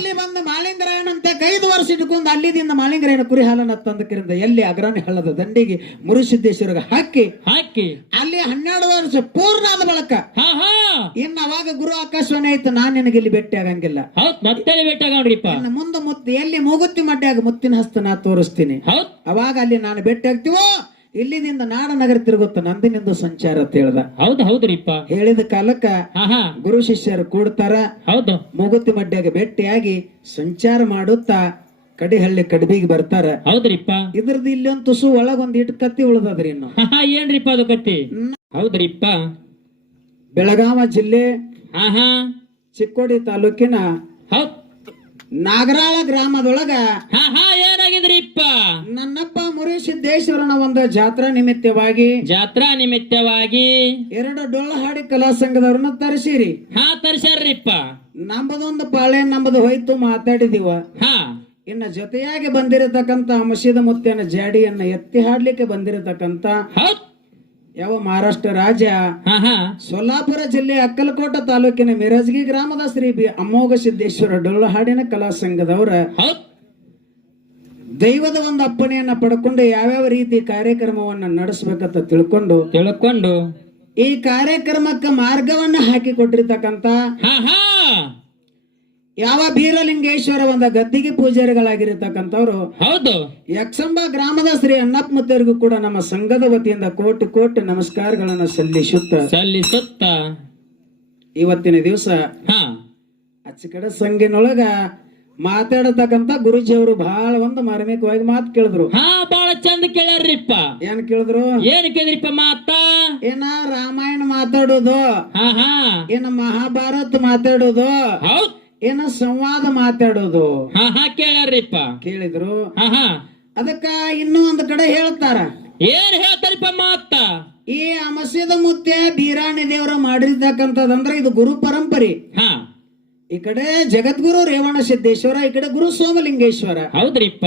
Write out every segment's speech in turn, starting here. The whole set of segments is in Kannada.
ಅಲ್ಲಿ ಬಂದ ಮಾಳಿಂಗರಾಯನಂತೆ 5 ವರ್ಷ ಇಟ್ಕೊಂಡು ಅಲ್ಲಿದಿಂದ ಮಾಳಿಂಗರಾಯನ ಕುರಿ ಹಾಲನ್ನ ತಂದಕರಿಂದ ಎಲ್ಲಿ ಅಗ್ರಾಣಿ ಹಳ್ಳದ ದಂಡಿಗೆ ಮುರುಸಿದ್ದೇಶ್ವರಗ ಹಾಕಿ ಅಲ್ಲಿ 12 ವರ್ಷ ಪೂರ್ಣ ಆದ ಬಳಕ ಇನ್ನ ಅವಾಗ ಗುರು ಆಕಾಶವಾಣಿ ಆಯ್ತು, ನಾನ್ ನಿನಗೆ ಇಲ್ಲಿ ಭೇಟಿ ಆಗಂಗಿಲ್ಲ, ಇನ್ನು ಮುಂದೆ ಮುತ್ತಿ ಎಲ್ಲಿ ಮೂಗುತ್ತಿ ಮಡ್ಯಾಗ ಮುತ್ತಿನ ಹಸ್ತ ನಾ ತೋರಿಸ್ತೀನಿ, ಅವಾಗ ಅಲ್ಲಿ ನಾನು ಭೇಟಿ ಆಗ್ತೀವೋ ಇಲ್ಲಿದಿಂದ ನಾಡನಗರ ತಿರುಗುತ್ತ ನಂದಿನಿಂದ ಸಂಚಾರ ಅಂತ ಹೇಳ್ದ. ಹೌದ್ರಿಪ್ಪ. ಹೇಳಿದ ಕಾಲಕ್ಕ ಗುರು ಶಿಷ್ಯರು ಕೂಡ್ತಾರ, ಮೂಗುತ್ತಿ ಮಡ್ಯಾಗ ಭೇಟಿಯಾಗಿ ಸಂಚಾರ ಮಾಡುತ್ತಾ ಕಡಿಹಳ್ಳಿ ಕಡ್ಬಿಗೆ ಬರ್ತಾರ. ಹೌದ್ರಿಪ್ಪ. ಇದ್ರದ್ದು ಇಲ್ಲಿ ಒಂದು ತುಸು ಒಳಗೊಂದ್ ಇಟ್ಟು ಕತ್ತಿ ಉಳ್ದದ್ರಿ. ಇನ್ನು ಏನ್ರಿಪ್ಪ ಅದು ಕತ್ತಿ? ಹೌದ್ರಿಪ್ಪ. ಬೆಳಗಾವ ಜಿಲ್ಲೆ ಚಿಕ್ಕೋಡಿ ತಾಲೂಕಿನ ನಾಗರಾಳ ಗ್ರಾಮದೊಳಗ ಏನಾಗಿದ್ರಿಪ್ಪ, ನನ್ನಪ್ಪ ಮುರುಸಿದ್ದೇಶ್ವರನ ಒಂದು ಜಾತ್ರಾ ನಿಮಿತ್ತವಾಗಿ 2 ಡೊಳ್ಳು ಹಾಡಿ ಕಲಾ ಸಂಘದವ್ರನ್ನ ತರಿಸಿರಿ. ತರ್ಸ್ಯಾರ್ರಿಪ್ಪ. ನಮ್ಮದೊಂದು ಪಾಳೆ ನಮ್ಮದು ಹೋಯ್ತು ಮಾತಾಡಿದೀವ. ಇನ್ನ ಜೊತೆಯಾಗಿ ಬಂದಿರತಕ್ಕಂತ ಮಸೀದ ಮುತ್ತನ ಜಾಡಿಯನ್ನ ಎತ್ತಿ ಹಾಡ್ಲಿಕ್ಕೆ ಬಂದಿರತಕ್ಕಂತ ಯಾವ ಮಹಾರಾಷ್ಟ್ರ ರಾಜ್ಯ ಸೊಲ್ಲಾಪುರ ಜಿಲ್ಲೆ ಅಕ್ಕಲಕೋಟ ತಾಲೂಕಿನ ಮಿರಜಗಿ ಗ್ರಾಮದ ಶ್ರೀ ಅಮೋಘ ಸಿದ್ದೇಶ್ವರ ಡೊಳ್ಳು ಹಾಡಿನ ಕಲಾ ಸಂಘದವರ ದೈವದ ಒಂದು ಅಪ್ಪಣೆಯನ್ನ ಪಡ್ಕೊಂಡು ಯಾವ್ಯಾವ ರೀತಿ ಕಾರ್ಯಕ್ರಮವನ್ನ ನಡೆಸಬೇಕಂತ ತಿಳ್ಕೊಂಡು ಈ ಕಾರ್ಯಕ್ರಮಕ್ಕೆ ಮಾರ್ಗವನ್ನ ಹಾಕಿ ಕೊಟ್ಟಿರ್ತಕ್ಕಂತ ಯಾವ ಬೀರಲಿಂಗೇಶ್ವರ ಒಂದು ಗದ್ದಿಗೆ ಪೂಜಾರಿಗಳಾಗಿರತಕ್ಕಂಥವ್ರು ಯಕ್ಷಂಬ ಗ್ರಾಮದ ಶ್ರೀ ಅಣ್ಣಪ್ಪ ಮುತ್ತರಿಗೂ ಕೂಡ ನಮ್ಮ ಸಂಘದ ವತಿಯಿಂದ ಕೋಟಿ ನಮಸ್ಕಾರಗಳನ್ನ ಸಲ್ಲಿಸುತ್ತ ಇವತ್ತಿನ ದಿವಸ ಅಚ್ಚಕಡೆ ಸಂಘಿನೊಳಗ ಮಾತಾಡತಕ್ಕಂತ ಗುರುಜಿಯವರು ಬಹಳ ಒಂದು ಮಾರ್ಮಿಕವಾಗಿ ಮಾತು ಕೇಳಿದ್ರು. ಬಹಳ ಚಂದ ಕೇಳ್ಯಾರ್ರಿಪ್ಪ. ಏನ್ ಕೇಳಿದ್ರು? ಏನ್ ಕೇಳಿದ್ರಿಪ್ಪ ಮಾತ? ಏನ ರಾಮಾಯಣ ಮಾತಾಡೋದು, ಏನ ಮಹಾಭಾರತ ಮಾತಾಡೋದು, ಏನ ಸಂವಾದ ಮಾತಾಡೋದು ಕೇಳ್ಯಾರ್ರಿಪ್ಪ. ಕೇಳಿದ್ರು. ಅದಕ್ಕ ಇನ್ನೂ ಒಂದು ಕಡೆ ಹೇಳ್ತಾರ. ಏನ್ ಹೇಳ್ತಾರಿಪ್ಪ ಮಾತ? ಈ ಮಸೀದ ಮುತ್ತೆ ಬೀರಾಣಿ ದೇವರ ಮಾಡಿರ್ತಕ್ಕಂಥದಂದ್ರ ಇದು ಗುರು ಪರಂಪರೆ. ಈ ಕಡೆ ಜಗದ್ಗುರು ರೇವಣ ಸಿದ್ದೇಶ್ವರ, ಈ ಕಡೆ ಗುರು ಸೋಮಲಿಂಗೇಶ್ವರ. ಹೌದ್ರಿಪ್ಪ.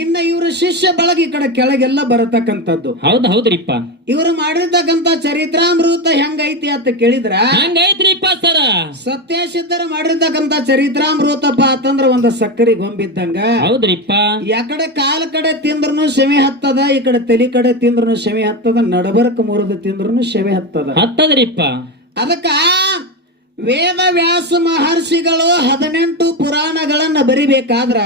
ಇನ್ನ ಇವರ ಶಿಷ್ಯ ಬಳಗ ಈ ಕಡೆ ಕೆಳಗೆಲ್ಲ ಬರತಕ್ಕಂಥದ್ದು. ಹೌದ್ರಿಪ್ಪ. ಇವರು ಮಾಡಿರ್ತಕ್ಕಂಥ ಚರಿತ್ರಾಮೃತ ಹೆಂಗೈತಿ ಅಂತ ಕೇಳಿದ್ರ ಹಂಗೈತ್ರಿಪ್ಪ ಸರ. ಸತ್ಯ ಸಿದ್ಧರು ಮಾಡಿರ್ತಕ್ಕಂಥ ಚರಿತ್ರಾಮೃತಪ್ಪ ಅಂತಂದ್ರ ಒಂದು ಸಕ್ಕರೆ ಗೊಂಬಿದ್ದಂಗ. ಹೌದ್ರಿಪ್ಪ. ಯಾಕಡೆ ಕಾಲ ಕಡೆ ತಿಂದ್ರನು ಶಮೆ ಹತ್ತದ, ಈ ಕಡೆ ತಲಿ ಕಡೆ ತಿಂದ್ರನು ಶಮೆ ಹತ್ತದ, ನಡಬರ್ಕ ಮುರಿದು ತಿಂದ್ರನು ಶಮೆ ಹತ್ತದ್ರಿಪ್ಪ. ಅದಕ್ಕ ವೇದ ವ್ಯಾಸ ಮಹರ್ಷಿಗಳು 18 ಪುರಾಣಗಳನ್ನ ಬರಿಬೇಕಾದ್ರ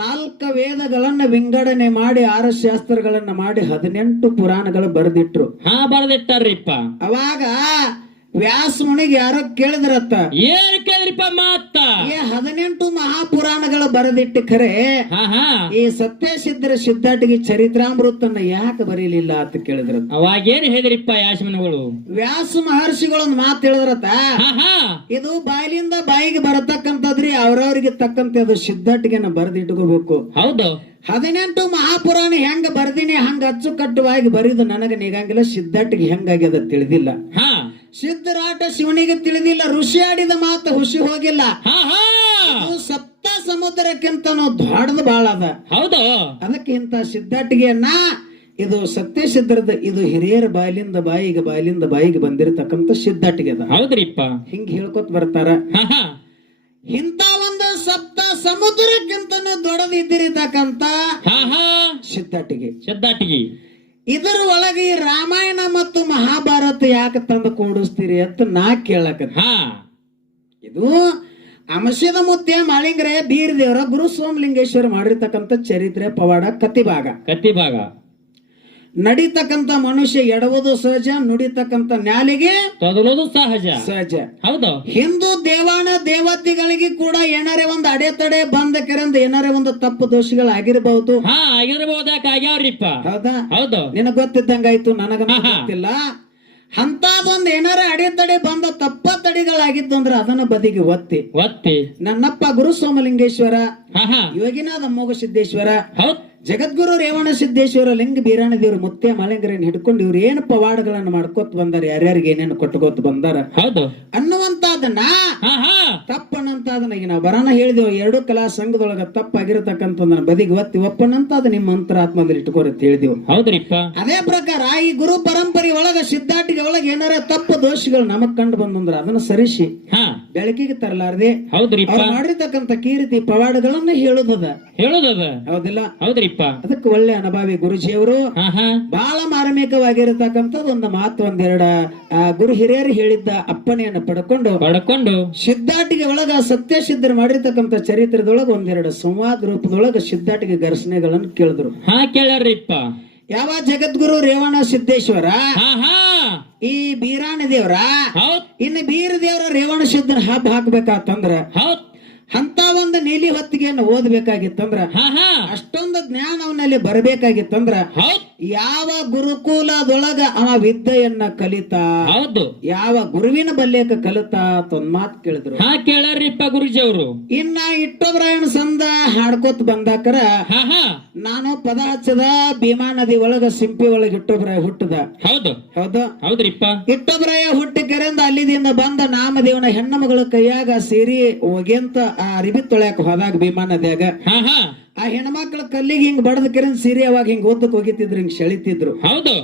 4 ವೇದಗಳನ್ನ ವಿಂಗಡಣೆ ಮಾಡಿ 6 ಶಾಸ್ತ್ರಗಳನ್ನ ಮಾಡಿ 18 ಪುರಾಣಗಳು ಬರೆದಿಟ್ರು. ಬರೆದಿಟ್ಟಾರ್ರಿಪ್ಪ. ಅವಾಗ ವ್ಯಾಸ ಮುನಿಗೆ ಯಾರೋ ಕೇಳಿದ್ರತ್ತ. ಏನ್ ಕೇಳಿದ್ರಿಪ್ಪ ಮಾತ? 18 ಮಹಾಪುರಾಣಗಳು ಬರೆದಿಟ್ಟು ಖರೆ ಈ ಸತ್ಯ ಸಿದ್ಧರ ಸಿದ್ಧಾಟಿಗೆ ಚರಿತ್ರಾಮೃತನ್ನ ಯಾಕೆ ಬರೀಲಿಲ್ಲ ಅಂತ ಕೇಳಿದ್ರ. ಅವಾಗೇನ್ ಹೇಳಿದ್ರಿಪ್ಪ ಯಾಸಮನಿಗಳು? ವ್ಯಾಸ ಮಹರ್ಷಿಗಳೊಂದು ಮಾತು ಹೇಳಿದ್ರತ್ತ, ಇದು ಬಾಯಿಲಿಂದ ಬಾಯಿಗೆ ಬರತಕ್ಕಂಥದ್ರಿ, ಅವ್ರವ್ರಿಗೆ ತಕ್ಕಂತೆ ಅದು ಸಿದ್ಧಾಟಿಗೆ ಬರೆದಿಟ್ಕೋಬೇಕು. ಹೌದು. 18 ಮಹಾಪುರಾಣ ಹೆಂಗ ಬರ್ದಿನಿ ಹಂಗ ಅಚ್ಚುಕಟ್ಟುವಾಗಿ ಬರೀದು ನನಗೆ ನಿಗಂಗಿಲ್ಲ, ಸಿದ್ಧಾಟಿಗೆ ಹೆಂಗಾಗ್ಯದ ತಿಳಿದಿಲ್ಲ. ಸಿದ್ಧರಾಟ ಶಿವನಿಗೆ ತಿಳಿದಿಲ್ಲ, ಋಷಿ ಆಡಿದ ಮಾತು ಹುಷಿ ಹೋಗಿಲ್ಲ. ಸಪ್ತ ಸಮುದ್ರಕ್ಕಿಂತನೂ ದೊಡ್ಡದು ಬಾಳ ಅದ. ಹೌದು. ಅದಕ್ಕೆ ಇಂತ ಸಿದ್ಧಾಟಿಗೆಯನ್ನ ಇದು ಸತ್ಯ ಸಿದ್ಧರದ ಇದು ಹಿರಿಯರ ಬಾಯಿಲಿಂದ ಬಾಯಿಗೆ ಬಂದಿರತಕ್ಕಂತ ಸಿದ್ಧಾಟಿಗೆ ಅದ. ಹೌದ್ರಿಪ್ಪ. ಹಿಂಗ ಹೇಳ್ಕೊತ ಬರ್ತಾರ. ಇಂತ ಒಂದು ಸಪ್ತ ಸಮುದ್ರಕ್ಕಿಂತನೂ ದೊಡ್ಡದಿದ್ದಿರತಕ್ಕಂತ ಸಿದ್ಧಾಟಿಗೆ ಇದರ ಒಳಗೆ ಈ ರಾಮಾಯಣ ಮತ್ತು ಮಹಾಭಾರತ ಯಾಕೆ ತಂದು ಕೂಡಿಸ್ತೀರಿ ಅಂತ ನಾ ಕೇಳಕತ್ತ. ಇದು ಮಸೀದ ಮುತ್ತೆ ಮಾಳಿಂಗರೇ ಬೀರದೇವರ ಗುರು ಸೋಮಲಿಂಗೇಶ್ವರ ಮಾಡಿರ್ತಕ್ಕಂಥ ಚರಿತ್ರೆ ಪವಾಡ ಕತ್ತಿಭಾಗ. ನಡೀತಕ್ಕಂತ ಮನುಷ್ಯ ಎಡವುದು ಸಹಜ, ನುಡಿತಕ್ಕಂತ ನ್ಯಾಲಿಗೆ ತೊದಲೋದು ಸಹಜ. ಹೌದು. ಹಿಂದೂ ದೇವಾನ ದೇವತೆಗಳಿಗೆ ಕೂಡ ಏನಾರೇ ಒಂದು ಅಡೆತಡೆ ಬಂದಕರಂದ ಏನಾರೇ ಒಂದು ತಪ್ಪು ದೋಷಗಳಾಗಿರಬಹುದು. ಆಗಿರ್ಬಹುದಾಗ್ಯಾವ್ರಿಪ್ಪ. ಹೌದಾ? ಹೌದು. ನಿನಗ ಗೊತ್ತಿದ್ದಂಗಾಯ್ತು, ನನಗ ಗೊತ್ತಿಲ್ಲ. ಅಂತದೊಂದು ಏನಾರ ಅಡೆತಡೆ ಬಂದ ತಪ್ಪ ತಡೆಗಳಾಗಿದ್ದು ಅಂದ್ರೆ ಅದನ್ನ ಬದಿಗೆ ಒತ್ತಿ ನನ್ನಪ್ಪ ಗುರು ಸೋಮಲಿಂಗೇಶ್ವರ, ಯೋಗಿನಾಥ ಅಮೋಘ ಸಿದ್ದೇಶ್ವರ, ಜಗದ್ಗುರು ರೇವಣ ಸಿದ್ದೇಶ್ವರ ಲಿಂಗ ಬೀರಾಣ ದೇವರು ಮುತ್ಯ ಮಾಲಿಂಗರನ್ನ ಹಿಡ್ಕೊಂಡು ಇವ್ರು ಏನು ಪವಾಡಗಳನ್ನ ಮಾಡ್ಕೋತ ಬಂದಾರ, ಯಾರ್ಯಾರಿಗೆ ಏನೇನು ಕೊಟ್ಟಕೋತ ಬಂದಾರ ಹೌದು ಅನ್ನುವಂತದನ್ನ ಹಾ ಹಾ ತಪ್ಪನ್ನಂತಾದನ್ನ ಈಗ ನಾವು ಬರಾನ ಹೇಳಿದೆವು. ಎರಡು ಕಲಾ ಸಂಘದೊಳಗ ತಪ್ಪಾಗಿರತಕ್ಕಂಥದನ್ನ ಬದಿಗೆ ಒತ್ತಿ ಒಪ್ಪನಂತ ಅದ ನಿಮ್ಮ ಅಂತರಾತ್ಮದಲ್ಲಿ ಇಟ್ಕೋರಿ ಅಂತ ಹೇಳಿದೆವು. ಹೌದ್ರಿಪ್ಪ. ಅದೇ ಪ್ರಕಾರ ಈ ಗುರು ಪರಂಪರೆ ಒಳಗ ಸಿದ್ಧಾಟಿಗೆ ಒಳಗ ಏನಾರ ತಪ್ಪು ದೋಷಗಳು ನಮಗ್ ಕಂಡು ಬಂದಂದ್ರ ಅದನ್ನ ಸರಿಸಿ ಹಾ ಬೆಳಕಿಗೆ ತರಲಾರದೆ ಹೌದ್ರಿಪ್ಪ. ಅವ್ರು ಮಾಡಿರ್ತಕ್ಕಂಥ ಕೀರ್ತಿ ಪವಾಡಗಳನ್ನ ಹೇಳುದದ ಹೇಳುದದ ಹೌದಿಲ್ಲ. ಹೌದ್ರಿಪ್ಪ. ಅದಕ್ಕೆ ಒಳ್ಳೆ ಅನುಭವಿ ಗುರುಜಿಯವರು ಹಾ ಹಾ ಬಹಳ ಮಾರ್ಮಿಕವಾಗಿರತಕ್ಕಂಥದ್ದು ಒಂದು ಮಾತು ಒಂದೆರಡ ಗುರು ಹಿರಿಯರು ಹೇಳಿದ್ದ ಅಪ್ಪನೆಯನ್ನು ಪಡ್ಕೊಂಡು ಸಿದ್ಧಾಟಿಗೆ ಒಳಗ ಸತ್ಯಸಿದ್ಧರು ಮಾಡಿರ್ತಕ್ಕಂಥ ಚರಿತ್ರದೊಳಗ ಒಂದೆರಡು ಸಂವಾದ ರೂಪದೊಳಗ ಸಿದ್ಧಾಟಿಗೆ ಘರ್ಷಣೆಗಳನ್ನು ಕೇಳಿದ್ರು. ಹಾ ಕೇಳ್ಯಾರ್ರಿಪ್ಪ. ಯಾವ ಜಗದ್ಗುರು ರೇವಣ ಸಿದ್ದೇಶ್ವರ ಹಾ ಹಾ ಈ ಬೀರಾಣ ದೇವ್ರ ಹೌದ್ ಇನ್ನು ಬೀರ ದೇವ್ರ ರೇವಣ ಸಿದ್ಧನ ಹಬ್ಬ ಹಾಕ್ಬೇಕಾತಂದ್ರ ಹೌದ್ ಅಂತ ಒಂದು ನೀಲಿ ಹೊತ್ತಿಗೆಯನ್ನು ಓದ್ಬೇಕಾಗಿತ್ತಂದ್ರ ಹಾ ಹಾ ಅಷ್ಟೊಂದು ಜ್ಞಾನ ಅವನಲ್ಲಿ ಬರಬೇಕಾಗಿತ್ತಂದ್ರ ಹೌದ್ ಯಾವ ಗುರುಕುಲದೊಳಗ ಅವ ವಿದ್ಯೆಯನ್ನ ಕಲಿತಾ ಹೌದು ಯಾವ ಗುರುವಿನ ಬಲ್ಯಕ ಕಲಿತಾ ಒಂದ್ ಮಾತು ಕೇಳಿದ್ರು. ಹಾ ಕೇಳ್ಯಾರ್ರಿಪ್ಪ ಗುರುಜಿ ಅವರು. ಇನ್ನ ಇಟ್ಟೊಬ್ರಾಯಣ ಸಂದ ಹಾಡ್ಕೋತ್ ಬಂದಾಕರ ಹಾ ಹಾ ನಾನು ಪದ ಹಚ್ಚದ ಭೀಮಾ ನದಿ ಒಳಗ ಸಿಂಪಿ ಒಳಗ ಇಟ್ಟೊಬ್ರಾಯ ಹುಟ್ಟದ ಹೌದು ಹೌದು ಹೌದ್ರಿಪ್ಪ. ಇಟ್ಟೊಬ್ರಾಯ ಹುಟ್ಟಿ ಕೆರೆಯಿಂದ ಅಲ್ಲಿದಿಂದ ಬಂದ ನಾಮದೇವನ ಹೆಣ್ಣ ಮಗಳ ಕೈಯಾಗ ಸೇರಿ ಹೋಗ್ಯಂತ ಆ ಅರಿಬಿ ತೊಳ್ಯಾಕ ಹೋದಾಗ ಭೀಮಾ ನದಿಯಾಗ ಹಾ ಹಾ ಆ ಹೆಣ್ಮಕ್ಳ ಕಲ್ಲಿಗೆ ಹಿಂಗ್ ಬಡದ ಕೆರೆಯಿಂದ ಸೀರೆ ಅವಾಗ ಹಿಂಗ್ ಓದಕ್ ಹೋಗಿತಿದ್ರು, ಹಿಂಗ್ ಸೆಳಿತಿದ್ರು. ಹೌದು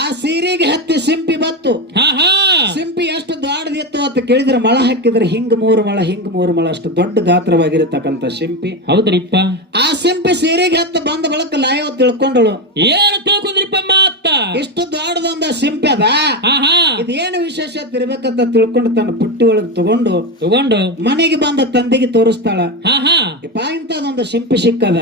ಆ ಸೀರೆಗೆ ಹತ್ತಿ ಸಿಂಪಿ ಬತ್ತು. ಹಾ ಹಾ ಸಿಂಪಿ ಎಷ್ಟು ದೊಡ್ಡದಿತ್ತು ಅಂತ ಕೇಳಿದ್ರೆ ಮಳ ಹಾಕಿದ್ರೆ ಹಿಂಗ್ 3 ಮೊಳ ಹಿಂಗ್ 3 ಮೊಳ ಅಷ್ಟು ದೊಡ್ಡ ಗಾತ್ರವಾಗಿರತಕ್ಕಂತ ಸಿಂಪಿ. ಹೌದ್ರಿಪ್ಪ. ಆ ಸಿಂಪಿ ಸೀರೆಗೆ ಹತ್ತ ಬಂದ ಬಳಕ ಲಾಯವ ತಿಳ್ಕೊಂಡಳು. ಏನು ತಿಳ್ಕೊಂಡ್ರಿಪ್ಪ ಮಾತ? ಇಷ್ಟು ದೊಡ್ಡದೊಂದ ಸಿಂಪಿ ಅದ, ಹಾ ಹಾ ಇದೇನು ವಿಶೇಷತೆ ಇರ್ಬೇಕಂತ ತಿಳ್ಕೊಂಡು ತನ್ನ ಪುಟ್ಟಿ ಒಳಗ್ ತಗೊಂಡು ಮನೆಗೆ ಬಂದ ತಂದೆಗೆ ತೋರಿಸ್ತಾಳ. ಹಾ ಹಾ ಇಂತದೊಂದು ಸಿಂಪಿ ಸಿಕ್ಕದ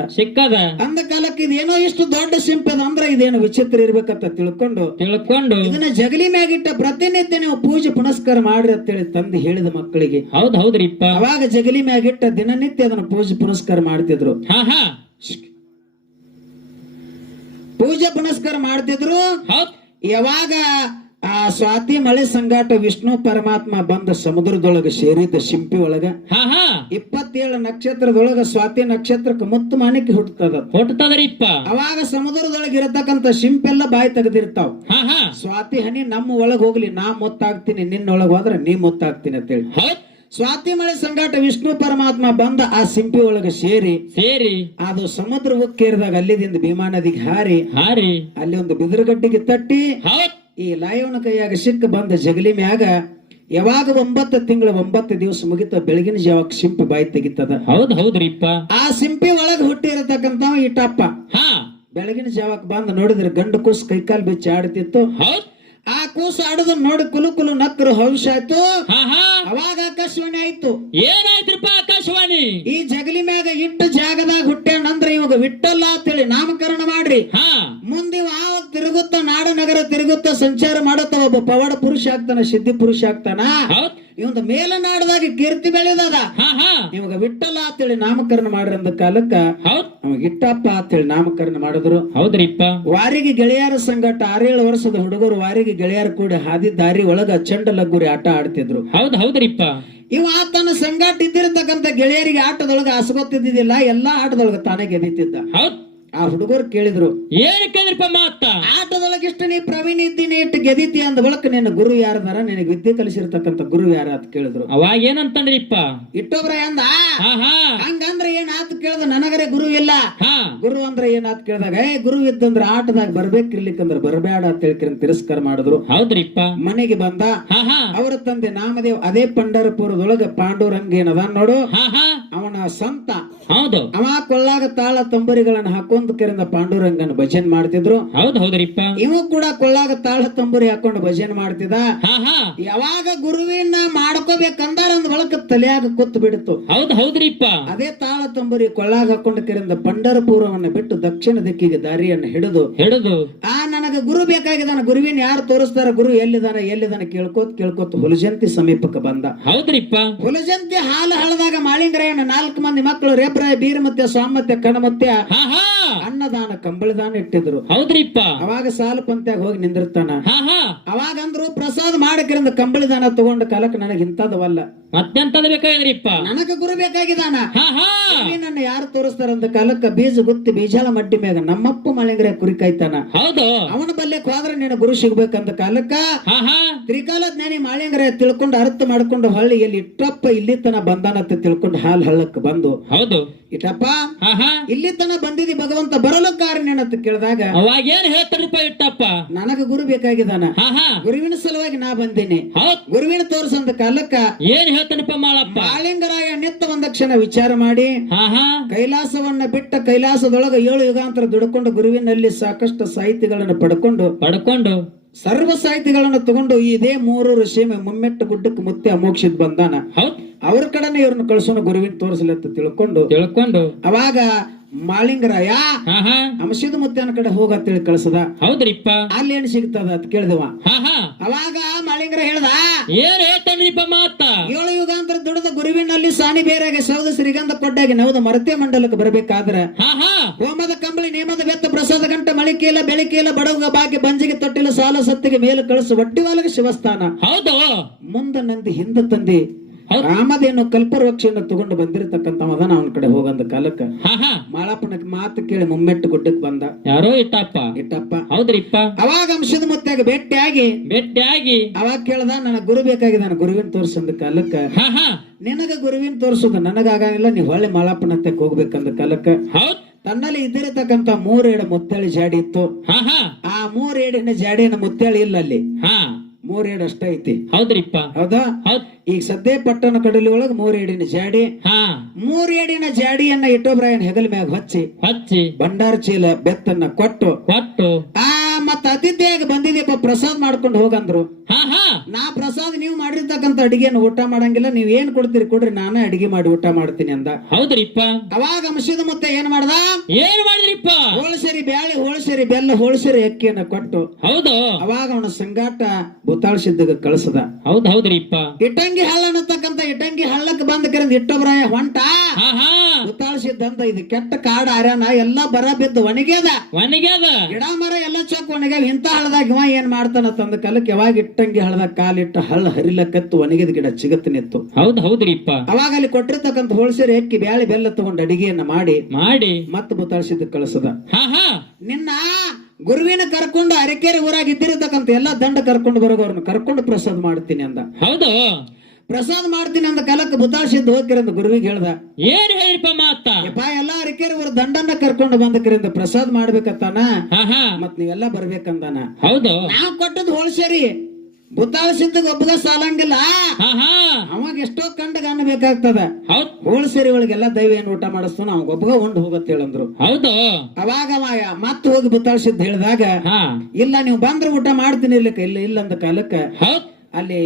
ಅಂದ ಕಾಲಕ್ಕೆ ಇದೇನೋ ಇಷ್ಟು ದೊಡ್ಡ ಸಿಂಪಿ ಅದ ಅಂದ್ರೆ ಇದೇನು ವಿಚಿತ್ರ ಇರ್ಬೇಕಂತ ತಿಳ್ಕೊಂಡು ಇದನ್ನ ಜಗಲಿ ಮ್ಯಾಗಿಟ್ಟ ಪ್ರತಿನಿತ್ಯ ನೀವು ಪೂಜೆ ಪುನಸ್ಕಾರ ಮಾಡ್ರಿ ಅಂತೇಳಿ ತಂದೆ ಹೇಳಿದ ಮಕ್ಕಳಿಗೆ. ಹೌದ್ರಿಪ್ಪ. ಅವಾಗ ಜಗಲಿ ಮ್ಯಾಗಿಟ್ಟ ದಿನನಿತ್ಯ ಅದನ್ನ ಪೂಜೆ ಪುನಸ್ಕಾರ ಮಾಡ್ತಿದ್ರು. ಪೂಜೆ ಪುನಸ್ಕಾರ ಮಾಡ್ತಿದ್ರು. ಯಾವಾಗ ಆ ಸ್ವಾತಿ ಮಳೆ ಸಂಗಾಟ ವಿಷ್ಣು ಪರಮಾತ್ಮ ಬಂದ ಸಮುದ್ರದೊಳಗ ಸೇರಿದ್ದ ಸಿಂಪಿ ಒಳಗ 27 ನಕ್ಷತ್ರದೊಳಗ ಸ್ವಾತಿ ನಕ್ಷತ್ರಕ್ಕೆ ಮುತ್ತು ಮಾಣಿಕ್ಯ ಹುಟ್ಟುತ್ತದರಿಪ್ಪ. ಅವಾಗ ಸಮುದ್ರದೊಳಗ ಇರತಕ್ಕಂತ ಸಿಂಪೆಲ್ಲ ಬಾಯಿ ತೆಗೆದಿರ್ತಾವ. ಸ್ವಾತಿ ಹನಿ ನಮ್ಮ ಒಳಗ್ ಹೋಗ್ಲಿ, ನಾ ಮುತ್ತಾಗ್ತೀನಿ, ನಿನ್ನೊಳಗ್ ಹೋದ್ರೆ ನೀ ಮುತ್ತಾಗ್ತೀನಿ ಅಂತೇಳಿ ಸ್ವಾತಿ ಮಳೆ ಸಂಗಾಟ ವಿಷ್ಣು ಪರಮಾತ್ಮ ಬಂದ ಆ ಸಿಂಪಿ ಒಳಗ ಸೇರಿ ಅದು ಸಮುದ್ರ ಉಕ್ಕೇರಿದಾಗ ಅಲ್ಲಿದಿಂದ ಭೀಮಾ ನದಿಗೆ ಹಾರಿ ಅಲ್ಲಿ ಒಂದು ಬಿದಿರುಗಡ್ಡಿಗೆ ತಟ್ಟಿ ಈ ಲಾಯವನ ಕೈಯಾಗ ಸಿಕ್ಕ ಬಂದ ಜಗಲಿ ಮ್ಯಾಗ ಯಾವಾಗ 9 ತಿಂಗಳು 9 ದಿವಸ ಮುಗಿತ ಬೆಳಗಿನ ಜಾವಕ್ಕೆ ಸಿಂಪಿ ಬಾಯಿ ತೆಗಿತದ. ಹೌದ್ರಿಪ್ಪ. ಆ ಸಿಂಪಿ ಒಳಗ ಹುಟ್ಟಿರತಕ್ಕಂತ ಇಟಪ್ಪ ಬೆಳಗಿನ ಜಾವಕ್ ಬಂದ ನೋಡಿದ್ರೆ ಗಂಡು ಕೂಸು ಕೈಕಾಲ್ ಬಿಚ್ಚಿ ಆಡ್ತಿತ್ತು. ಆ ಕೂಸು ಆಡುದ ನೋಡಿ ಕುಲು ನಕ್ಕರು ಹೌಶ ಆಯ್ತು. ಅವಾಗ ಆಕಾಶವಾಣಿ ಆಯ್ತು. ಏನಾಯ್ತ್ರಪ್ಪ ಆಕಾಶವಾಣಿ? ಈ ಜಗಲಿ ಮ್ಯಾಗ ಇಟ್ಟ ಜಾಗದಾಗ ಹುಟ್ಟ್ಯಾನಂದ್ರ ಇವಾಗ ವಿಠಲ್ಲ ಅಂತೇಳಿ ನಾಮಕರಣ ಮಾಡ್ರಿ. ಮುಂದೆ ಆವಾಗ ತಿರುಗುತ್ತ ನಾಡ ನಗರ ತಿರುಗುತ್ತ ಸಂಚಾರ ಮಾಡತ್ತ ಒಬ್ಬ ಪವಾಡ ಪುರುಷ ಆಗ್ತಾನ, ಸಿದ್ಧಿ ಪುರುಷ ಆಗ್ತಾನ. ಇವಂದ ಮೇಲನಾಡದಾಗ ಕೀರ್ತಿ ಬೆಳೆದದ. ಇವಾಗ ವಿಠಲ ಅಂತೇಳಿ ನಾಮಕರಣ ಮಾಡ್ರಿ ಅಂದ ಕಾಲಕ್ಕ ಅವಾಗ ಇಟ್ಟಪ್ಪ ಅಂತೇಳಿ ನಾಮಕರಣ ಮಾಡಿದ್ರು. ಹೌದ್ರಿಪ್ಪ. ವಾರಿಗೆ ಗೆಳೆಯರ ಸಂಗಟ 6-7 ವರ್ಷದ ಹುಡುಗರು ವಾರಿಗೆ ಗೆಳೆಯರ ಕೂಡ ಹಾದಿ ದಾರಿ ಒಳಗ ಚಂಡ ಲಗ್ಗುರಿ ಆಟ ಆಡ್ತಿದ್ರು. ಹೌದ್ರಿಪ್ಪ. ಇವ ತನ್ನ ಸಂಗಾಟ ಇದ್ದಿರತಕ್ಕಂತ ಗೆಳೆಯರಿಗೆ ಆಟದೊಳಗ ಹಸಗೊತ್ತಿದ್ದಿಲ್ಲ, ಎಲ್ಲಾ ಆಟದೊಳಗ ತಾನೇ ಗೆದ್ದಿದ್ದ. ಆ ಹುಡುಗರು ಕೇಳಿದ್ರು, ಏನ್ ಕೇಳಿದ್ರಪ್ಪ ಮಾತ? ಆಟದೊಳಗೆ ಇಷ್ಟು ನೀ ಪ್ರವೀಣ್ ಇದ್ದೀನಿ, ಇಟ್ಟು ಗೆದಿತಿ ಅಂದ ಬಳಕ ನಿನ್ನ ಗುರು ಯಾರದಾರ, ನಿನಗೆ ವಿದ್ಯೆ ಕಲಿಸಿರ್ತಕ್ಕಂಥ ಗುರು ಯಾರ ಅಂತ ಕೇಳಿದ್ರು. ಅವಾಗ ಏನಂತಂದ್ರಿಪ್ಪ? ಇಟ್ಟೊಬ್ರ ಅಂದ. ಹಂಗಂದ್ರ ಏನ್ ಆತ ಕೇಳ್ದ, ನನಗರೆ ಗುರು ಇಲ್ಲ. ಗುರು ಅಂದ್ರ ಏನಾತ್ ಕೇಳ್ದಾಗ, ಗುರು ಇದ್ದಂದ್ರ ಆಟದಾಗ ಬರ್ಬೇಕಿರ್ಲಿಕ್ಕಂದ್ರ ಬರಬೇಡ ಅಂತ ಹೇಳ್ಕಿರ ತಿರಸ್ಕಾರ ಮಾಡಿದ್ರು. ಹೌದ್ರಿಪ್ಪ. ಮನೆಗೆ ಬಂದ. ಅವರ ತಂದೆ ನಾಮದೇವ್ ಅದೇ ಪಂಡರಪುರದೊಳಗ ಪಾಂಡುರಂಗ ಏನದ ನೋಡು, ಅವನ ಸಂತ. ಅವ ಕೊಳ್ಳಾಗ ತಾಳ ತಂಬರಿಗಳನ್ನ ಹಾಕೊಂಡು ಕೆರೆಯಿಂದ ಪಾಂಡುರಂಗನ ಭಜನ್ ಮಾಡ್ತಿದ್ರು. ಹೌದ್ರಿಪ್ಪ. ಇವ ಕೂಡ ಕೊಳ್ಳಾಗ ತಾಳ ತಂಬರಿ ಹಾಕೊಂಡು ಭಜನ್ ಮಾಡ್ತಿದ್ದ. ಯಾವಾಗ ಗುರುವಿನ ಮಾಡ್ಕೋಬೇಕಂದಾರ ಅಂದ ಬಳಕ ತಲೆಯಾಗ ಕೂತ್ ಬಿಡ್ತು. ಹೌದ್ರಿಪ್ಪ. ಅದೇ ತಾಳ ತಂಬರಿ ಕೊಳ್ಳಾಗ ಹಾಕೊಂಡ ಕೆರೆಯಿಂದ ಪಂಡರಪುರವನ್ನ ಬಿಟ್ಟು ದಕ್ಷಿಣ ದಿಕ್ಕಿಗೆ ದಾರಿಯನ್ನು ಹಿಡಿದು ನನಗ ಗುರು ಬೇಕಾಗಿದ್ದಾನ, ಗುರುವಿನ ಯಾರು ತೋರಿಸ್ತಾರ, ಗುರು ಎಲ್ಲಿದಾನ ಕೇಳ್ಕೋತ್ ಹುಲಜಂತಿ ಸಮೀಪಕ್ಕೆ ಬಂದ. ಹೌದ್ರಿಪ್ಪ. ಹುಲಜಂತಿ ಹಾಲು ಹಳದಾಗ ಮಾಳಿಂಗರಾಯನ 4 ಮಂದಿ ಮಕ್ಕಳು ರೇಬ್ರಾಯ, ಬೀರಮತ್ಯ, ಸ್ವಾಮತ್ಯ, ಕಣಮತ್ಯ ಅನ್ನದಾನ ಕಂಬಳಿದಾನ ಇಟ್ಟಿದ್ರು. ಹೌದ್ರಿಪ್ಪ. ಅವಾಗ ಸಾಲು ಪಂತ್ಯಾಗ ಹೋಗಿ ನಿಂದಿರ್ತಾನ. ಹಾ ಹಾ ಅವಾಗ ಅಂದ್ರು ಪ್ರಸಾದ ಮಾಡಕ್ರಿಂದ ಕಂಬಳಿದಾನ ತಗೊಂಡ ಕಾಲಕ್ಕೆ ನನಗೆ ಇಂಥದವಲ್ಲ, ಮತ್ತೆಂತದ ಬೇಕಾಗಿದ್ರಿಪ್ಪ. ನನಗ ಗುರು ಬೇಕಾಗಿದಾನ. ಹಾ ಹಾ ನನ್ನ ಯಾರು ತೋರಿಸ್ತಾರಂತ ಕಾಲಕ್ಕ ಬೀಜ ಗುತ್ತಿ ಬೀಜಾಲ ಮಡ್ಡಿ ಮ್ಯಾಗ ನಮ್ಮಪ್ಪ ಮಳೆಂಗ್ರೆ ಕುರಿ ಕಾಯ್ತಾನ. ಹೌದು. ಅವನ ಬಲ್ಲೆ ಹೋದ್ರ ನಿನ್ನ ಗುರು ಸಿಗ್ಬೇಕಂತ ಕಾಲಕ್ಕ ಹಾ ಹಾ ತ್ರಿಕಾಲ ಜ್ಞಾನಿ ಮಾಳಿಂಗ್ರೆ ತಿಳ್ಕೊಂಡು ಅರ್ಥ ಮಾಡ್ಕೊಂಡು ಹಳ್ಳಿ ಎಲ್ಲಿ ಇಟ್ಟಪ್ಪ ಇಲ್ಲಿ ತನ ಬಂದಾನಂತ ತಿಳ್ಕೊಂಡು ಹಾಲ್ ಹಳ್ಳಕ್ ಬಂದು, ಹೌದು ಇಟ್ಟಪ್ಪ ಹಾ ಹಾ ಇಲ್ಲಿ ತನ ಬಂದಿದಿ ಭಗವಂತ ಬರಲು ಕಾರಣ ಏನಂತ ಕೇಳಿದಾಗ ಅವಾಗ ಏನ್ ಹೇಳ್ತಾರಪ್ಪ ಇಟ್ಟಪ್ಪ. ನನಗ ಗುರು ಬೇಕಾಗಿದಾನ, ಹಾ ಹಾ ಗುರುವಿನ ಸಲುವಾಗಿ ನಾ ಬಂದೇನೆ, ಹೌದ್. ಗುರುವಿನ ತೋರ್ಸಂದ ಕಾಲಕ್ಕ ಏನ್ ಹೇಳ್ತಾನಪ್ಪ ಮಾಳಪ್ಪ. ಮಾಳಿಂಗರಾಯ ನಿತ್ತ ಒಂದ ಕ್ಷಣ ವಿಚಾರ ಮಾಡಿ ಹಾ ಹಾ ಕೈಲಾಸವನ್ನ ಬಿಟ್ಟ ಕೈಲಾಸದೊಳಗ 7 ಯುಗಾಂತರ ದುಡ್ಕೊಂಡು ಗುರುವಿನಲ್ಲಿ ಸಾಕಷ್ಟು ಸಾಹಿತ್ಯಗಳನ್ನು ಪಡ್ಕೊಂಡು ಸರ್ವ ಸಾಹಿತ್ಯಗಳನ್ನು ತಗೊಂಡು ಇದೇ 3 ಋಷಿ ಮುಮ್ಮೆಟ್ಟು ಗುಡ್ಡಕ್ಕೆ ಮುತ್ತೆ ಅಮೋಕ್ಷಿದ್ ಬಂದಾನ. ಹೌದ್. ಅವ್ರ ಕಡೆನೆ ಇವ್ರನ್ನ ಕಳ್ಸೋಣ ಗುರುವಿನ ತೋರಿಸಲಿ ಅಂತ ತಿಳ್ಕೊಂಡು ಅವಾಗ ಮಾಳಿಂಗರಾಯ ಹಾ ಹಾ ಅಂಶದ ಮುತ್ತನ ಕಡೆ ಹೋಗತ್ತೇಳಿ ಕಳ್ಸದ. ಹೌದ್ರಿಪ್ಪ. ಅಲ್ಲಿ ಏನ್ ಸಿಗ್ತದ ಅಂತ ಕೇಳಿದವ. ಹಾ ಹಾ ಅವಾಗ ಮಾಳಿಂಗರ ಹೇಳ್ದ, ಏನ್ ಹೇಳ್ತಾನ್ರಿಪ್ಪ ಮಾತ. 7 ಯುಗಾಂತರ ದುಡಿದ ಗುರುವಿನಲ್ಲಿ ಸಾನಿ ಬೇರೆಗೆ ಸೌದ ಶ್ರೀಗಂಧ ಕೊಟ್ಟಾಗಿ ನವದ ಮರತೆ ಮಂಡಲಕ್ಕೆ ಬರಬೇಕಾದ್ರ ಹಾ ಹಾ ಹೋಮದ ಕಂಬಳಿ ನೇಮದ ಬೆತ್ತ ಪ್ರಸಾದ ಗಂಟ ಮಳಿಕೆಲ್ಲ ಬೆಳಕಿಲ್ಲ ಬಡಗ ಬಾಕಿ ಬಂಜಿಗೆ ತೊಟ್ಟಿಲ್ಲ ಸಾಲ ಸತ್ತಿಗೆ ಮೇಲೆ ಕಳಿಸು ಒಟ್ಟಿವಾಲಗೆ ಶಿವಸ್ಥಾನ. ಹೌದು. ಮುಂದ ನಂದಿ ಹಿಂದ ತಂದಿ ರಾಮದೇನು ಕಲ್ಪವೃಕ್ಷವನ್ನು ತಗೊಂಡು ಬಂದಿರತಕ್ಕಂತ ಅದನ್ನ ಅವನ ಕಡೆ ಹೋಗಂದ ಕಾಲಕ್ಕ ಹಾ ಹಾ ಮಾಳಪ್ಪನ ಮಾತು ಕೇಳಿ ಮುಮ್ಮೆಟ್ಟು ಗುಡ್ಡಕ್ಕೆ ಬಂದ. ಯಾರೋ ಇಟ್ಟಪ್ಪ. ಹೌದ್ರಿಪ್ಪ. ಅವಾಗ ಅಂಶದ ಮುತ್ತಾಗ ಭೇಟಿಯಾಗಿ ಅವಾಗ ಕೇಳ್ದ, ನನಗ ಗುರು ಬೇಕಾಗಿದ್ದಾನ, ಗುರುವಿನ ತೋರ್ಸಂದ ಕಾಲಕ್ಕ ಹಾ ಹಾ ನಿನಗ ಗುರುವಿನ ತೋರ್ಸೋದು ನನಗಾಗಂಗಿಲ್ಲ, ನೀ ಹೊಳ್ಳಿ ಮಾಳಪ್ಪನ ಹತ್ತಕ್ಕೆ ಹೋಗ್ಬೇಕಂದ ಕಾಲಕ್ಕ ಹೌದ್. ತನ್ನಲ್ಲಿ ಇದ್ದಿರತಕ್ಕಂತ 3 ಏಡು ಮುತ್ತಾಳಿ ಜಾಡಿ ಇತ್ತು. ಹಾ ಹಾ ಆ 3 ಏಡಿನ ಜಾಡಿಯನ್ನ ಮುತ್ತಾಳಿ ಇಲ್ಲ ಅಲ್ಲಿ, ಹಾ 3 ಏಡ್ ಅಷ್ಟ ಐತಿ. ಹೌದ್ರಿಪ್ಪ. ಹೌದಾ? ಹೌದ್. ಈಗ ಸದ್ಯ ಪಟ್ಟಣ ಕಡಲಿ ಒಳಗ 3 ಏಡಿನ ಜಾಡಿ. ಹಾ 3 ಏಡಿನ ಜಾಡಿಯನ್ನ ಇಟ್ಟೊಬ್ರಾಯನ್ ಹೆಗಲ ಮ್ಯಾಗ ಹಚ್ಚಿ ಬಂಡಾರ ಚೀಲ ಬೆತ್ತನ್ನ ಕೊಟ್ಟು ಮತ್ತ ಅತಿಥಿಯಾಗಿ ಬಂದಿದ್ದೀಪ ಪ್ರಸಾದ ಮಾಡ್ಕೊಂಡು ಹೋಗಂದ್ರು. ಹಾ ಹಾ ನಾ ಪ್ರಸಾದ ನೀವು ಮಾಡಿರ್ತಕ್ಕಂತ ಅಡಿಗೆಯನ್ನು ಊಟ ಮಾಡಂಗಿಲ್ಲ, ನೀವ್ ಏನ್ ಕೊಡ್ತೀರಿ ಕೊಡ್ರಿ, ನಾನೇ ಅಡಿಗೆ ಮಾಡಿ ಊಟ ಮಾಡ್ತೀನಿ ಅಂದ. ಹೌದ್ರಿಪ್ಪ. ಅವಾಗ ಅಂಶದ ಮತ್ತೆ ಏನ್ ಮಾಡ್ದ, ಏನ್ ಮಾಡಿದ್ರಿಪ್ಪ, ಹೋಳಸೇರಿ ಬ್ಯಾಳಿ ಹೋಳಸೇರಿ ಬೆಲ್ಲ ಹೋಳಸೇರಿ ಅಕ್ಕಿಯನ್ನ ಕೊಟ್ಟು ಹೌದು ಅವಾಗ ಅವನ ಸಂಗಾಟ ಭೂತಾಳ್ಸಿದ್ದಾಗ ಕಳಿಸದ. ಹೌದ್ರಿಪ್ಪ. ಇಟ್ಟಂಗಿ ಹಳ್ಳ ಅನ್ನತಕ್ಕಂತ ಇಟ್ಟಂಗಿ ಹಳ್ಳಕ್ಕೆ ಬಂದ ಕರೆಂದ್ ಇಟ್ಟೊಬ್ರಾಯ ಹೊಂಟ ಹಾ ಹಾ ಭೂತಾಳ್ಸಿದ್ದಂತ ಇದು ಕೆಟ್ಟ ಕಾಡ ಅರ್ಯಾನ ಎಲ್ಲಾ ಬರ ಬಿದ್ದು ಒಣಗ್ಯದ ಗಿಡ ಮರ ಎಲ್ಲ ಚೊಕ್ ಒಣಗ್ಯಾವ. ಇಂತ ಹಳ್ಳದಾಗ ಇವ ಏನ್ ಮಾಡ್ತಾನ ತಂದ ಕಾಲಕ್ಕೆ ಯಾವಾಗ ಇಟ್ಟಂಗಿ ಹಳ್ಳದಾಗ ಕಾಲಿಟ್ಟ ಹಳ್ಳ ಹರಿಲಕತ್ತು ಒಣಗಿದ ಗಿಡ ಚಿಗತ್ ನಿತ್ತು. ಹೌದ್ರಿಪ್ಪ. ಅವಾಗ ಅಲ್ಲಿ ಕೊಟ್ಟಿರ್ತಕ್ಕಂಥ ಹೋಳಸೇರಿ ಅಕ್ಕಿ ಬ್ಯಾಳಿ ಬೆಲ್ಲ ತಗೊಂಡು ಅಡಿಗೆಯನ್ನ ಮಾಡಿ ಮತ್ತೆ ಭೂತಾಳ್ಸಿದ್ದ ಕಳಿಸದ. ನಿನ್ನ ಗುರುವಿನ ಕರ್ಕೊಂಡು ಅರಕೇರಿ ಊರಾಗ ಇದ್ದಿರತಕ್ಕಂತ ಎಲ್ಲಾ ದಂಡ ಕರ್ಕೊಂಡು ಬರೋವ್ರನ್ನ ಕರ್ಕೊಂಡು ಪ್ರಸಾದ ಮಾಡ್ತೀನಿ ಅಂದ. ಹೌದು. ಪ್ರಸಾದ ಮಾಡ್ತೀನಿ ಅಂದ ಕಾಲಕ್ಕೆ ಭೂತಾಳ್ಸಿದ್ದು ಹೋಗಿರಂದ ಗುರುವಿಗೆ ಹೇಳ್ದ, ಏನ್ ಹೇಳಿಪ್ಪ ಮಾತ, ಎಲ್ಲಾ ಅರಕೇರಿ ಊರ ದಂಡನ್ನ ಕರ್ಕೊಂಡು ಬಂದಕರಿಂದ ಪ್ರಸಾದ ಮಾಡ್ಬೇಕತ್ತಾನ, ಮತ್ ನೀವೆಲ್ಲ ಬರ್ಬೇಕಂದಾನ. ಹೌದು. ನಾವ್ ಕೊಟ್ಟದ್ ಹೋಳಸೇರಿ ಭೂತಾಳ್ಸಿದ್ದ ಒಬ್ಬಗ ಸಾಲಂಗಿಲ್ಲ, ಅವಾಗ ಎಷ್ಟೋ ಕಂಡಗ ಅನ್ನ ಬೇಕಾಗ್ತದ. ಹೋಳಸೇರಿ ಒಳಗೆಲ್ಲ ದೈವ ಏನ್ ಊಟ ಮಾಡಿಸ್ತಾನ ಅವಾಗ ಒಬ್ಬಗ ಉಂಡು ಹೋಗತ್ ಹೇಳಂದ್ರು. ಹೌದು. ಅವಾಗ ಮತ್ತ ಹೋಗಿ ಭೂತಾಳ್ಸಿದ್ದು ಹೇಳಿದಾಗ, ಇಲ್ಲ ನೀವು ಬಂದ್ರೆ ಊಟ ಮಾಡ್ತೀನಿ ಇರ್ಲಿಕ್ಕ ಇಲ್ಲ ಅಂದ ಕಾಲಕ್ಕ ಅಲ್ಲಿ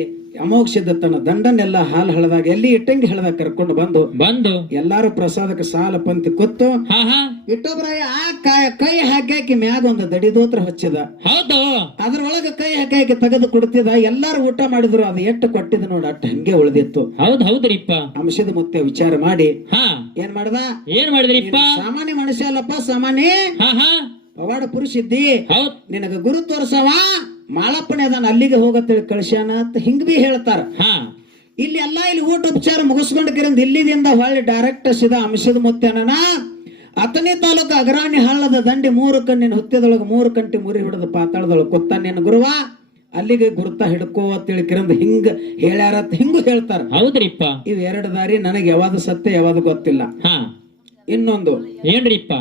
ಅಮೋಕ್ಷದ ತನ್ನ ದಂಡನ್ನೆಲ್ಲ ಹಾಲು ಹಳದಾಗ ಎಲ್ಲಿ ಇಟ್ಟಂಗಿ ಹಳದಾಗ ಕರ್ಕೊಂಡು ಬಂದು ಎಲ್ಲಾರು ಪ್ರಸಾದಕ್ಕೆ ಸಾಲ ಪಂಕ್ತಿ ಕೂತು ಇಟ್ಟೊಬ್ರಾಯ ಕೈ ಹಾಕಿ ಮ್ಯಾಗ ಒಂದು ದಡಿದೋತ್ರ ಹಚ್ಚಿದ. ಹೌದು. ಅದ್ರೊಳಗ ಕೈ ಹಾಕಿ ತೆಗೆದು ಕೊಡ್ತಿದ. ಎಲ್ಲಾರು ಊಟ ಮಾಡಿದ್ರು, ಅದು ಎಷ್ಟು ಕೊಟ್ಟಿದ್ ನೋಡ ಅಟ್ಟ ಹಂಗೆ ಉಳಿದಿತ್ತು. ಹೌದ್ರಿಪ್ಪ. ಅಂಶದ ಮುತ್ತೆ ವಿಚಾರ ಮಾಡಿ ಏನ್ ಮಾಡಿದ್ರಿಪ್ಪ, ಸಾಮಾನ್ಯ ಮನುಷ್ಯ ಅಲ್ಲಪ್ಪ, ಸಾಮಾನ್ಯ ಪವಾಡ ಪುರುಷ ಇದ್ದಿ, ನಿನಗ ಗುರು ತೋರ್ಸವ ಮಾಳಪ್ಪನೇ ಅದಾನ, ಅಲ್ಲಿಗೆ ಹೋಗತ್ತೇಳಿ ಕಳ್ಸ್ಯಾನ ಅಂತ ಹಿಂಗ್ ಬಿ ಹೇಳ್ತಾರ. ಇಲ್ಲಿ ಊಟ ಉಪಚಾರ ಮುಗಿಸ್ಕೊಂಡ್ ಇಲ್ಲಿದಿಂದ ಹೊಳ್ಳಿ ಡೈರೆಕ್ಟ್ ಸಿದ ಅಂಶದ ಮುತ್ತೇನ ಅತನೇ ತಾಲೂಕು ಅಗ್ರಾಣಿ ಹಳ್ಳದ ದಂಡಿ 3 ಕಣ್ಣಿನ ಹುತ್ತದೊಳಗ 3 ಕಂಟಿ ಮುರಿ ಹಿಡಿದ ಪಾತಾಳದೊಳಗ ಕೊತ್ತಾನೇನು ಗುರುವ ಅಲ್ಲಿಗೆ ಗುರುತ ಹಿಡ್ಕೋ ಅಂತೇಳಿ ಕಿರಂದ್ ಹಿಂಗ ಹೇಳ್ಯಾರತ್ ಹಿಂಗು ಹೇಳ್ತಾರ. ಹೌದ್ರಿಪ್ಪ. ಇವ್ 2 ದಾರಿ ನನಗೆ ಯಾವ್ದು ಸತ್ಯ ಯಾವ್ದು ಗೊತ್ತಿಲ್ಲ. ಇನ್ನೊಂದು ಏನ್ರಿಪ್ಪ,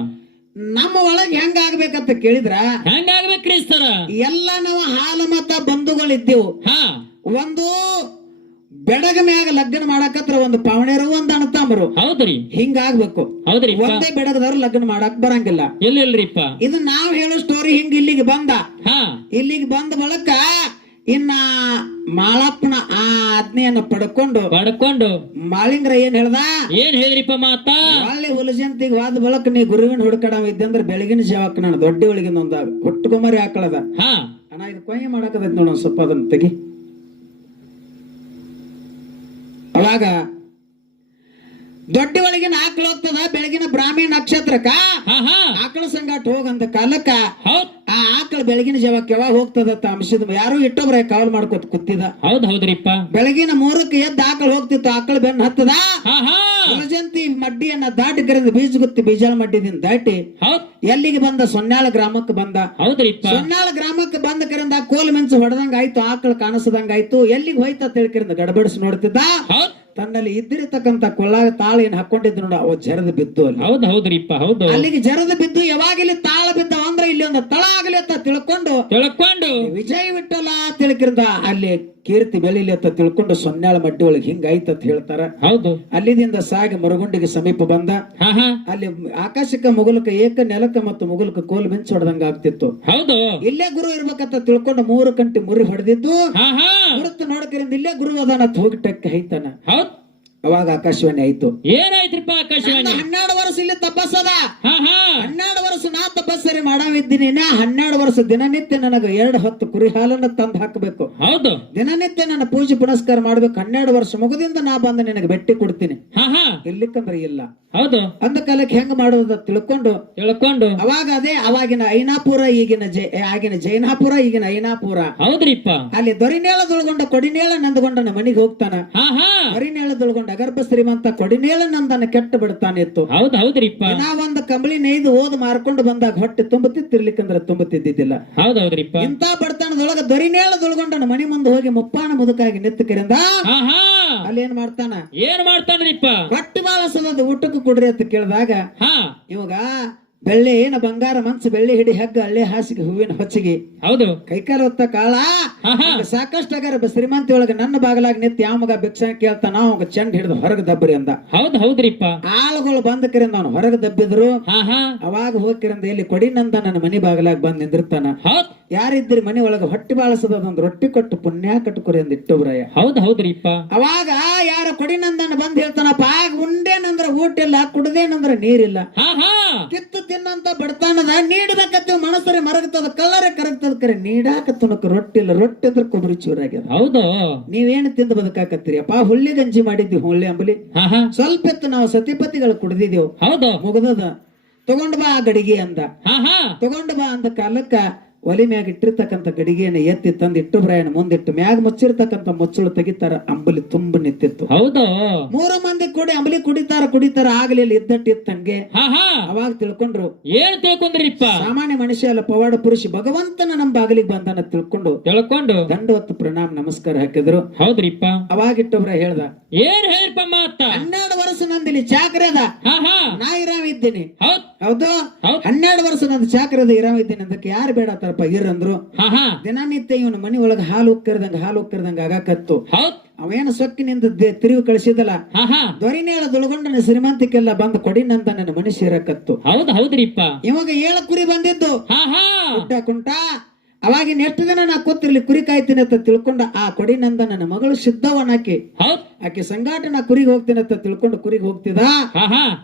ನಮ್ಮ ಒಳಗ್ ಹೆಂಗ ಆಗ್ಬೇಕಂತ ಕೇಳಿದ್ರ ಹೆಂಗಾಗ್ಬೇಕ್ರಿ ಸರ, ಎಲ್ಲ ನಾವು ಹಾಲು ಮತ ಬಂಧುಗಳಿದ್ದೆವು. ಒಂದು ಬೆಡಗ ಮ್ಯಾಗ ಲಗ್ನ ಮಾಡಕತ್ರ ಒಂದು ಪಾವಣೆರು ಒಂದು ಅಣ್ಣತಾಮರು. ಹೌದ್ರಿ. ಹಿಂಗಾಗ್ಬೇಕು. ಹೌದ್ರಿ. ಒಂದೇ ಬೆಡಗದವ್ರು ಲಗ್ನ ಮಾಡಕ್ ಬರಂಗಿಲ್ಲ. ಇಲ್ರಿಪ್ಪ. ಇದು ನಾವ್ ಹೇಳೋ ಸ್ಟೋರಿ ಹಿಂಗ ಇಲ್ಲಿಗೆ ಬಂದ ಬಳಕ ಇನ್ನ ಮಾಳಪ್ಪನ ಆ ಆಜ್ಞೆಯನ್ನು ಪಡ್ಕೊಂಡು ಮಾಳಿಂಗ್ರ ಏನ್ ಹೇಳಿದ್ರಿಪ್ಪ ಮಾತ, ಒಳ್ಳೆ ಹುಲಜಂತಿಗೆ ವಾದ ಬಳಕ ನೀ ಗುರುವಿನ ಹುಡುಕಡ ಇದ್ದಂದ್ರ ಬೆಳಗಿನ ಜಾವಕ್ ನಾನು ದೊಡ್ಡ ಒಳಗಿನ ಒಂದ ಹುಟ್ಟುಗೊಮ್ಮರಿ ಹಾಕಳದ ಅಣ್ಣ, ಇದು ಕೊಯ್ಯ ಮಾಡಕದೈತಿ ನೋಡ ಸ್ವಲ್ಪ ಅದನ್ನ ತೆಗಿ. ಅವಾಗ ದೊಡ್ಡ ಒಳಗಿನ ಆಕಳು ಹೋಗ್ತದ ಬೆಳಗಿನ ಬ್ರಾಹ್ಮಿ ನಕ್ಷತ್ರಕ್ಕ ಹಾ ಹಾ ಆಕಳ ಸಂಗಾಟ ಹೋಗಂದ ಕಾಲಕ್ಕ ಹೌದ್ ಆ ಆಕಳ ಬೆಳಗಿನ ಜಾವಕ್ಕೆ ಯಾವಾಗ ಹೋಗ್ತದತ್ತ ಅಂಶದ ಯಾರು ಇಟ್ಟೊಬ್ರೆ ಕಾವಲ್ ಮಾಡ್ಕೊತ ಕೂತಿದ. ಹೌದ್ರಿಪ್ಪ. ಬೆಳಗಿನ 3ಕ್ಕೆ ಎದ್ದು ಆಕಳ ಹೋಗ್ತಿತ್ತು, ಆಕಳ ಬೆನ್ನ ಹತ್ತದ ಹಾ ಹಾ ಜಲಜಂತಿ ಮಡ್ಡಿಯನ್ನ ದಾಟಿ ಕರೆದು ಬೀಜ ಗುತ್ತಿ ಬೀಜಾಳ ಮಡ್ಡಿದಿಂದ ದಾಟಿ ಹೌದ್ ಎಲ್ಲಿಗೆ ಬಂದ? ಸೊನ್ನಾಳ ಗ್ರಾಮಕ್ಕೆ ಬಂದ. ಹೌದ್ರಿಪ್ಪ. ಸೊನ್ನಾಳ ಗ್ರಾಮಕ್ಕೆ ಬಂದ ಕರಿಂದ ಕೋಲ್ ಮೆಂಚು ಹೊಡೆದಂಗ ಆಯ್ತು, ಆಕಳ ಕಾಣಿಸದಂಗ ಆಯ್ತು. ಎಲ್ಲಿಗೆ ಹೋಯ್ತ ತಿಳ್ಕರಿಂದ ಗಡಬಡಿಸಿ ನೋಡ್ತಿದ್ದ. ಹೌದ್ ತನ್ನಲ್ಲಿ ಇದ್ದಿರತಕ್ಕಂತ ಕೊಳ್ಳಾಗ ತಾಳ ಏನ್ ಹಾಕೊಂಡಿದ್ದು ನೋಡ ಅವ್ ಜರದ ಬಿದ್ದು ಅಲ್ಲಿ. ಹೌದ್ರಿಪ್ಪ. ಹೌದು ಅಲ್ಲಿಗೆ ಜರದ ಬಿದ್ದು ಯಾವಾಗ ಇಲ್ಲಿ ತಾಳ ಬಿದ್ದ ಅಂದ್ರೆ ಇಲ್ಲಿ ಒಂದು ತಳ ಆಗಲಿ ಅಂತ ತಿಳ್ಕೊಂಡು ವಿಜಯ್ ವಿಠಲ ತಿಳ್ಕಿರ್ದ ಅಲ್ಲಿ ಕೀರ್ತಿ ಬೆಳಿಲಿ ಅಂತ ತಿಳ್ಕೊಂಡು ಸೊನ್ಯಾಳ ಮಡ್ಡಿ ಒಳಗೆ ಹಿಂಗಾಯ್ತಂತ ಹೇಳ್ತಾರ. ಹೌದು. ಅಲ್ಲಿದಿಂದ ಸಾಗಿ ಮರಗುಂಡಿಗೆ ಸಮೀಪ ಬಂದ. ಅಲ್ಲಿ ಆಕಾಶಕ್ಕ ಮುಗುಲಕ ಏಕ ನೆಲಕ ಮತ್ತು ಮುಗುಲಕ ಕೋಲ್ ಮಿಂಚು ಹೊಡೆದಂಗ ಆಗ್ತಿತ್ತು. ಹೌದು. ಇಲ್ಲೇ ಗುರು ಇರ್ಬೇಕಂತ ತಿಳ್ಕೊಂಡು 3 ಗಂಟೆ ಮುರಿ ಹೊಡೆದಿದ್ದು ಗುರುತು ನೋಡಕರಿಂದ ಇಲ್ಲೇ ಗುರು ಅದಾನ ಹೋಗಿ ಟಕ್ಕೆ ಹೈತಾನ. ಅವಾಗ ಆಕಾಶವಾಣಿ ಆಯ್ತು. ಏನಾಯ್ತ್ರಿಪ್ಪ ಆಕಾಶವಾಣಿ? 12 ವರ್ಷ ಇಲ್ಲಿ ತಪಸ್ಸದ. 12 ವರ್ಷ ನಾ ತಪಸ್ಸರಿ ಮಾಡಾವಿದ್ದೀನಿ. 12 ವರ್ಷ ದಿನನಿತ್ಯ ನನಗ 2 ಹೊತ್ತು ಕುರಿ ಹಾಲನ್ನ ತಂದು ಹಾಕಬೇಕು. ಹೌದು. ದಿನನಿತ್ಯ ನನ್ನ ಪೂಜೆ ಪುನಸ್ಕಾರ ಮಾಡ್ಬೇಕು. 12 ವರ್ಷ ಮುಗದಿಂದ ನಾ ಬಂದು ನಿನಗೆ ಬೆಟ್ಟಿ ಕೊಡ್ತೀನಿ. ಇರ್ಲಿಕ್ಕಂದ್ರೆ ಇಲ್ಲ. ಹೌದು. ಅಂದ ಕಾಲಕ್ಕೆ ಹೆಂಗ ಮಾಡೋದ ತಿಳ್ಕೊಂಡು ಅವಾಗ ಅದೇ ಅವಾಗಿನ ಐನಾಪುರ ಆಗಿನ ಜೈನಾಪುರ ಈಗಿನ ಐನಾಪುರ. ಹೌದ್ರಿಪ್ಪ. ಅಲ್ಲಿ ದೊರಿನೇಳದೊಳಗೊಂಡ ಕೊಡಿನೇಳ ನಂದಗೊಂಡನ ಮನಿಗೆ ಹೋಗ್ತಾನ. ದೊರಿನೇಳದೊಳಗೊಂಡ ಅಗರ್ಭ ಶ್ರೀಮಂತ ಕೊಡಿನೇಳ ನಂದನ ಕೆಟ್ಟ ಬಿಡ್ತಾನಿತ್ತು. ಹೌದ್ರಿಪ್ಪ. ನಾ ಒಂದು ಕಂಬಳಿ ನೇಯ್ದು ಓದ್ ಮಾರ್ಕೊಂಡು ಬಂದಾಗ ಹೊಟ್ಟೆ ತುಂಬುತ್ತಿರ್ಲಿಕ್ಕಂದ್ರೆ ತುಂಬುತ್ತಿದ್ದಿದ್ದಿಲ್ಲ. ಹೌದ್ರಿಪ್ಪ. ಇಂತ ಬಡತನದೊಳಗ ದೊರಿನೇಳದೊಳಗೊಂಡನ ಮನಿ ಮುಂದೆ ಹೋಗಿ ಮುಪ್ಪಾಣ ಮುದುಕಾಗಿ ನಿತ್ತಕರಿಂದ ಅಲ್ಲಿ ಏನ್ ಮಾಡ್ತಾನ್ರಿಪ್ಪ? ಹೊಟ್ಟೆ ಬಾಳ ಸಲದ ಊಟಕ್ಕೆ ಕೊಡ್ರಿ ಅಂತ ಕೇಳಿದಾಗ ಇವಾಗ ಬೆಳ್ಳಿ ಏನ ಬಂಗಾರ ಮನ್ಸು ಬೆಳ್ಳಿ ಹಿಡಿ ಹಗ್ಗ ಹಳ್ಳಿ ಹಾಸಿಗೆ ಹೂವಿನ ಹೊಚ್ಚಿಗೆ. ಹೌದು. ಕೈಕಾಲ ಹೊತ್ತ ಕಾಳ ಸಾಕಷ್ಟು ಅಗಾರ ಶ್ರೀಮಂತಿ ಒಳಗ ನನ್ನ ಬಾಗಲಾಗ ನಿಂತ ಯಾವ ಮಗ ಭಿಕ್ಷಾ ಕೇಳ್ತಾನ ಅವಾಗ ಚಂಡ್ ಹಿಡಿದು ಹೊರಗೆ ದಬ್ಬರಿ ಅಂದ. ಹೌದ್ರಿಪ್ಪ. ಆಳುಗಳು ಬಂದ ಕರಿಂದ ಅವನು ಹೊರಗೆ ದಬ್ಬಿದ್ರು. ಅವಾಗ ಹೋಗಿರಿಂದ ಇಲ್ಲಿ ಕೊಡಿನಂದ ನನ್ನ ಮನಿ ಬಾಗಲಾಗ ಬಂದ್ ನಿಂದಿರ್ತಾನ. ಯಾರಿದ್ರಿ ಮನಿ ಒಳಗ ಹೊಟ್ಟಿ ಬಾಳಸದೊಂದು ರೊಟ್ಟಿ ಕೊಟ್ಟು ಪುಣ್ಯ ಕಟ್ಟುಕೊರಿ ಅಂದ ಇಟ್ಟೊಬ್ರಯ್ಯ. ಹೌದ್ರಿಪ್ಪ. ಅವಾಗ ಯಾರ ಕೊಡಿನಂದನ ಬಂದ್ ಹೇಳ್ತಾನಪ್ಪ, ಆಗ ಉಂಡೇನಂದ್ರ ಊಟ ಇಲ್ಲ, ಕುಡ್ದೇನಂದ್ರ ನೀರಿಲ್ಲ, ಕಿತ್ತು ತಿನ್ನಂತ ಬಡತಾನದ ನೀಡಬೇಕತ್ತೀವಿ ಮನಸ್ಸರೆ ಮರಗತದ ಕಲ್ಲರೆ ಕರಗ್ತದ ಕರೆ ನೀಡಾಕತ್ತನಕ ರೊಟ್ಟಿ ಇಲ್ಲ, ರೊಟ್ಟಿ ಅಂದ್ರೆ ಕೊಬ್ಬರಿ ಚೂರಾಗ್ಯದ. ಹೌದು. ನೀವೇನು ತಿಂದು ಬದುಕಾಕತ್ತೀರಿ ಅಪ್ಪ? ಹುಳ್ಳಿ ಗಂಜಿ ಮಾಡಿದ್ವಿ, ಹುಳ್ಳಿ ಅಂಬಲಿ ಸ್ವಲ್ಪ ಎತ್ತು ನಾವು ಸತಿಪತಿಗಳು ಕುಡ್ದಿದ್ದೇವು. ಹೌದು. ಮುಗದದ ತಗೊಂಡ್ ಬಾ ಆ ಗಡಿಗೆ ಅಂದ. ತಗೊಂಡ್ ಬಾ ಅಂದ ಕಾಲಕ್ಕ ಒಲಿ ಮ್ಯಾಗ ಇಟ್ಟಿರ್ತಕ್ಕಂಥ ಗಡಿಗೆಯನ್ನು ಎತ್ತಿ ತಂದು ಇಟ್ಟೊಬ್ರಾಯನ ಮುಂದಿಟ್ಟು ಮ್ಯಾಗ ಮುಚ್ಚಿರ್ತಕ್ಕಂಥ ಮುಚ್ಚಳು ತೆಗಿತಾರ. ಅಂಬಲಿ ತುಂಬ ನಿಂತಿತ್ತು. ಹೌದು. 3 ಮಂದಿ ಕೂಡಿ ಅಂಬಲಿ ಕುಡಿತಾರ ಆಗ್ಲಿಲ್ಲ ಇದ್ದಟ್ಟಿತ್ತಂಗೆ. ಅವಾಗ ತಿಳ್ಕೊಂಡ್ರು. ಏನ್ ತಿಳ್ಕೊಂಡ್ರಿಪ್ಪ? ಸಾಮಾನ್ಯ ಮನುಷ್ಯ ಅಲ್ಲ, ಪವಾಡ ಪುರುಷ ಭಗವಂತನ ನಮ್ ಬಾಗಿಲಿಗೆ ಬಂದನ ತಿಳ್ಕೊಂಡು ದಂಡವತ್ತು ಪ್ರಣಾಮ ನಮಸ್ಕಾರ ಹಾಕಿದ್ರು. ಹೌದ್ರಿಪ್ಪ. ಅವಾಗ ಇಟ್ಟೊಬ್ರ ಹೇಳ್ದ, ಏನ್ ಹೇಳ್ಪ ಮಾತ? 12 ವರ್ಷ ನಂದಿಲ್ಲಿ ಚಾಕ್ರಿ ಅದ, ನಾ ಇರಾಮ ಇದ್ದೀನಿ. ಹೌದು. 12 ವರ್ಷ ನಂದು ಚಾಕ್ರಿ ಅದ, ಇರಾಮ ಇದ್ದೀನಿ ಅಂದಕ್ಕೆ ಯಾರು ಬೇಡ ಇರಂದ್ರು. ದಿನನಿತ್ಯ ಇವನು ಮನಿ ಒಳಗ ಹಾಲು ಉಕ್ಕರ್ದಂಗ ಆಗಾಕತ್ತು. ಅವೇನು ಸೊಕ್ಕಿನಿಂದ ತಿರುಗಿ ಕಳಿಸಿದಲ್ಲ, ದೊರಿನೇಳದೊಳಗೊಂಡನ ಶ್ರೀಮಂತಿಕೆಲ್ಲ ಬಂದು ಕೊಡಿನಂತ ನನ್ನ ಮನಿ ಸೇರಕತ್ತು. ಹೌದ್ರಿಪ್ಪ. ಇವಾಗ 7 ಕುರಿ ಬಂದಿದ್ದು ಕುಂಟ. ಅವಾಗಿನ ಎಷ್ಟು ದಿನ ನಾ ಕೂತಿರ್ಲಿ ಕುರಿ ಕಾಯ್ತೀನಿ ಅಂತ ತಿಳ್ಕೊಂಡ ಆ ಕೊಡಿನಂದ ನನ್ನ ಮಗಳು ಸಿದ್ಧವನಾಕಿ ಆಕೆ ಸಂಗಾಟ ನಾ ಕುರಿಗೆ ಹೋಗ್ತೀನಿ ಅಂತ ತಿಳ್ಕೊಂಡು ಕುರಿಗೆ ಹೋಗ್ತಿದ.